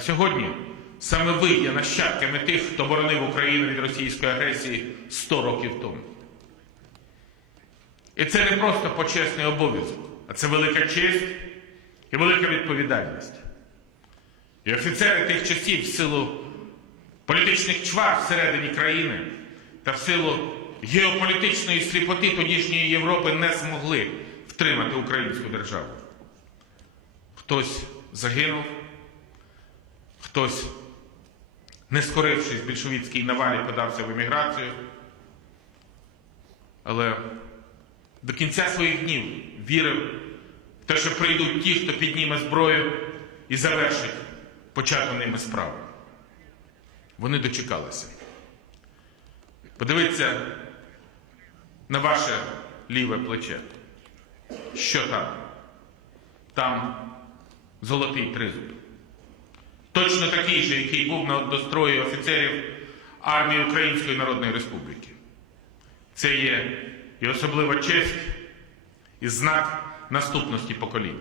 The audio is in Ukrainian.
Сьогодні саме ви є нащадками тих, хто боронив Україну від російської агресії 100 років тому. І це не просто почесний обов'язок, а це велика честь і велика відповідальність. І офіцери тих часів в силу політичних чвар всередині країни та в силу геополітичної сліпоти тодішньої Європи не змогли втримати українську державу. Хтось загинув, хтось, не скорившись більшовіцькій навалі, подався в еміграцію. Але до кінця своїх днів вірив в те, що прийдуть ті, хто підніме зброю і завершить почату ними справу. Вони дочекалися. Подивіться на ваше ліве плече. Що там? Там золотий тризуб. Точно такий же, який був на дострої офіцерів армії Української Народної Республіки. Це є і особлива честь, і знак наступності поколінь.